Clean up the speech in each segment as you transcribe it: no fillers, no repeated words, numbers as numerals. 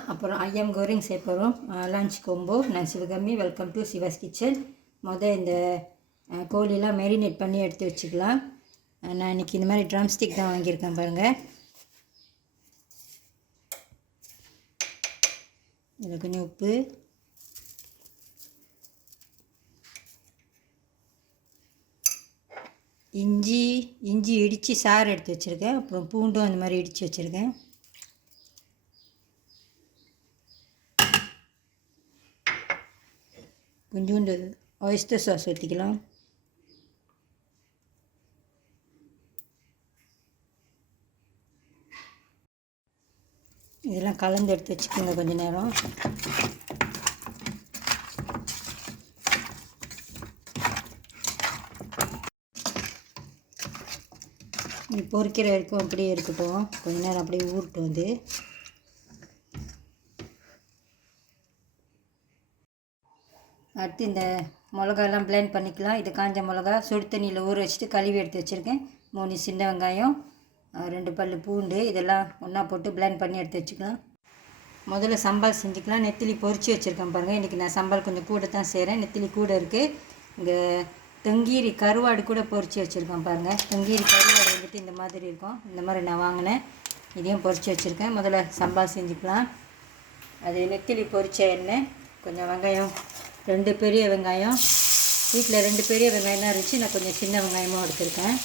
செய்யலாம். அப்புறம் ஐயம் கோரிங் செய்ய போகிறோம். Lunch combo. நான் Sivagami. Welcome to Siva's kitchen. இந்த கோழிலாம் மேரினேட் பண்ணி எடுத்து வச்சுக்கலாம். நான் இன்றைக்கி இந்த மாதிரி ட்ரம் ஸ்டிக் தான் வாங்கியிருக்கேன் பாருங்கள். இதில் கொஞ்சம் உப்பு, இஞ்சி இடித்து சாறு எடுத்து வச்சுருக்கேன். அப்புறம் பூண்டும் அந்த மாதிரி இடித்து வச்சுருக்கேன். கொஞ்சோண்டு ஒயிஸ்டர் சாஸ் ஊற்றிக்கலாம். இதெல்லாம் கலந்து எடுத்து வச்சுக்கோங்க கொஞ்சம் நேரம். பொரிக்கிற வரைக்கும் அப்படியே இருக்கட்டும். கொஞ்ச நேரம் அப்படியே ஊறட்டும். அடுத்து இந்த மிளகாலாம் பிளெண்ட் பண்ணிக்கலாம். இது காஞ்ச மிளகா சுடு தண்ணியில் ஊற வச்சுட்டு கழுவி எடுத்து வச்சுருக்கேன். 3 சின்ன வெங்காயம், 2 பல் பூண்டு, இதெல்லாம் ஒன்றா போட்டு பிளெண்ட் பண்ணி எடுத்து வச்சுக்கலாம். முதல்ல சம்பால் செஞ்சுக்கலாம். நெத்திலி பொரிச்சு வச்சுருக்கேன் பாருங்கள். இன்றைக்கி நான் சம்பால் கொஞ்சம் கூட தான் செய்கிறேன். நெத்திலி கூட இருக்குது. இங்கே தொங்கீரி கருவாடு கூட பொரிச்சு வச்சுருக்கேன் பாருங்கள். தொங்கீரி கருவாடு வந்துட்டு இந்த மாதிரி இருக்கும். இந்த மாதிரி நான் வாங்கினேன். இதையும் பொரிச்சு வச்சுருக்கேன். முதல்ல சம்பால் செஞ்சுக்கலாம். அது நெத்திலி பொரிச்ச எண்ணெய், கொஞ்சம் வெங்காயம், 2 பெரிய வெங்காயம். வீட்டில் 2 பெரிய வெங்காயம் தான் இருந்துச்சு. நான் கொஞ்சம் சின்ன வெங்காயமும் எடுத்துருக்கேன்.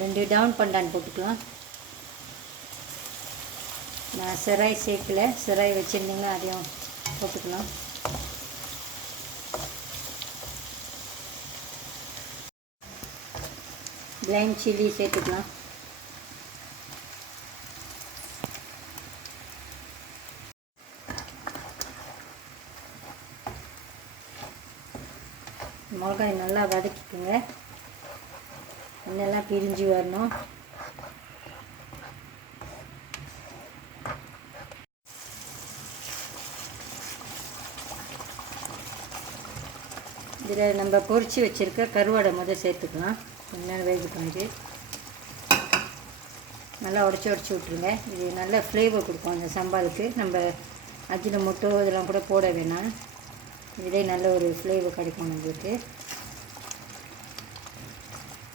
ரெண்டு டவுன் பண்டான் போட்டுக்கலாம். நான் சிராய் சேர்க்கல. சிராய் வச்சுருந்தீங்கன்னா அதையும் போட்டுக்கலாம். லைம் சில்லி சேர்த்துக்கலாம். மிளகாய் நல்லா வதக்கிக்கோங்க. எண்ணெய்லாம் பிரிஞ்சு வரணும். இதில் நம்ம பொரிச்சு வச்சுருக்க கருவாடை முதல் சேர்த்துக்கலாம். கொஞ்ச நேரம் வேகி நல்லா உடச்சி விட்ருங்க. இது நல்ல ஃப்ளேவர் கொடுக்கும் அந்த சம்பாலுக்கு. நம்ம அஜினமோட்டோ இதெல்லாம் கூட போட வேணாம். இதே நல்ல ஒரு ஃப்ளேவர் கிடைக்கும் நம்மளுக்கு.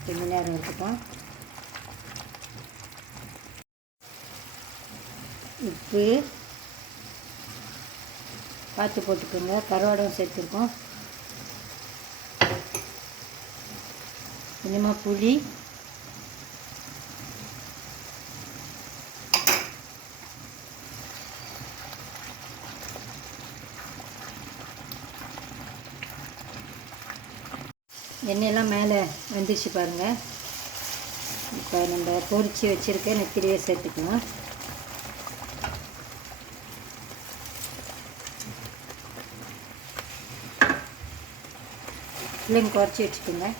கொஞ்ச நேரம் இருக்கட்டும். உப்பு பார்த்து போட்டுக்கோங்க. கருவாடும் சேர்த்துருக்கோம். கொஞ்சமாக புளி, எண்ணெயெல்லாம் மேலே வந்துச்சு பாருங்கள். இப்போ நம்ம பொரிச்சு வச்சுருக்க நெத்திலியை சேர்த்துக்கலாம். ஃப்ளேம் குறைச்சி வச்சுக்கோங்க.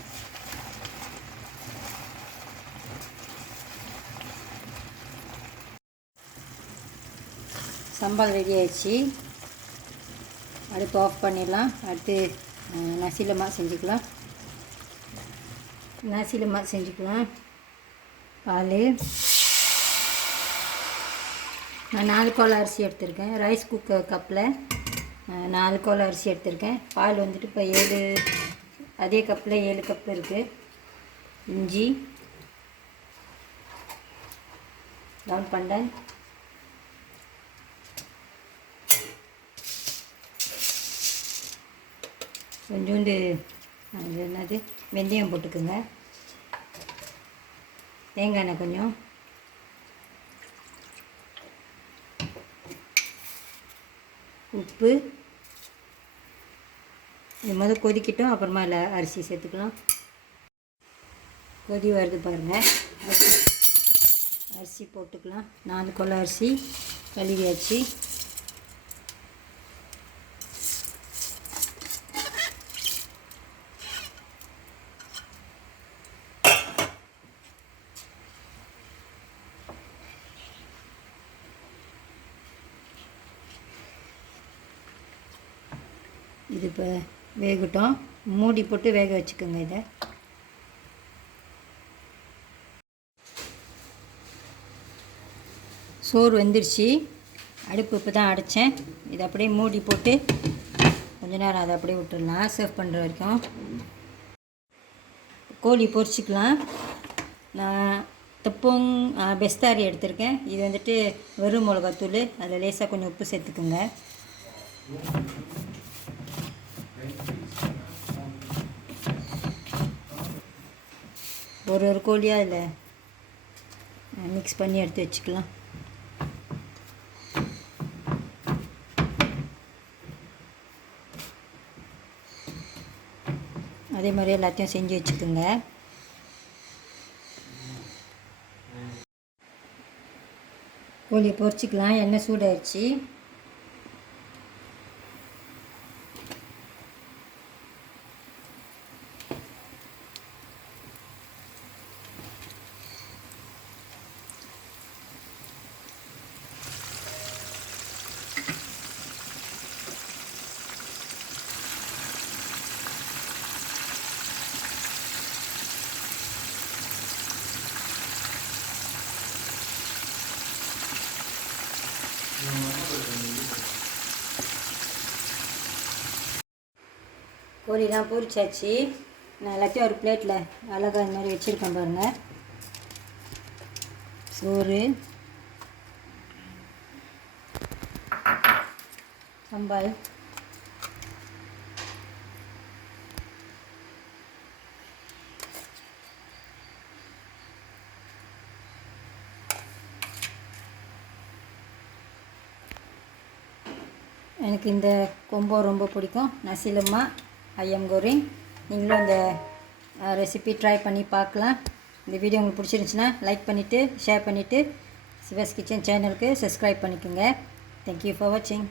சம்பால் ரெடி ஆயிடுச்சு. அடுப்பு ஆஃப் பண்ணிடலாம். அடுத்து நசிலமாக செஞ்சுக்கலாம். பால், நான் 4 கோல அரிசி எடுத்திருக்கேன். ரைஸ் குக்கர் கப்பில் 4 கோல அரிசி எடுத்திருக்கேன். பால் வந்துட்டு இப்போ 7, அதே கப்பில் 7 கப் இருக்குது. இஞ்சி, டவுன் பண்டன், கொஞ்சோண்டு என்னது வெந்தயம் போட்டுக்குங்க. தேங்காய் எண்ணெய் கொஞ்சம், உப்பு. இது முதல் கொதிக்கட்டும். அப்புறமா இல்லை அரிசி சேர்த்துக்கலாம். கொதி வருது பாருங்கள். அரிசி போட்டுக்கலாம். 4 கோல அரிசி கழுவியாச்சு. இது இப்போ வேகட்டும். மூடி போட்டு வேக வச்சுக்கோங்க. இதை சோறு வெந்துருச்சு. அடுப்பு இப்போ தான் அடைச்சேன். இதை அப்படியே மூடி போட்டு கொஞ்ச நேரம் அதை அப்படியே விட்டுடலாம் சர்வ் பண்ணுற வரைக்கும். கோழி பொரிச்சிக்கலாம். நான் தப்போங் பெஸ்தாரி எடுத்திருக்கேன். இது வந்துட்டு வெறும் மிளகாத்தூள், அதில் லேசாக கொஞ்சம் உப்பு சேர்த்துக்குங்க. ஒரு கோழியாக இதில் மிக்ஸ் பண்ணி எடுத்து வச்சுக்கலாம். அதே மாதிரி எல்லாத்தையும் செஞ்சு வச்சுக்கோங்க. கோழியை பொரிச்சிக்கலாம். எண்ணெய் சூடாயிடுச்சு. கோழிலாம் பொரிச்சாச்சு. நான் எல்லாத்தையும் ஒரு பிளேட்டில் அழகாக இந்த மாதிரி வச்சுருக்கேன் பாருங்கள். சோறு, சம்பால், எனக்கு இந்த கொம்போ ரொம்ப பிடிக்கும். நசிலம்மா ஐயம் கோரிங். நீங்களும் இந்த ரெசிபி ட்ரை பண்ணி பார்க்கலாம். இந்த வீடியோ உங்களுக்கு பிடிச்சிருந்துச்சுன்னா லைக் பண்ணிவிட்டு ஷேர் பண்ணிவிட்டு சிவாஸ் கிச்சன் சேனலுக்கு சப்ஸ்கிரைப் பண்ணிக்கோங்க. தேங்க்யூ ஃபார் வாட்சிங்.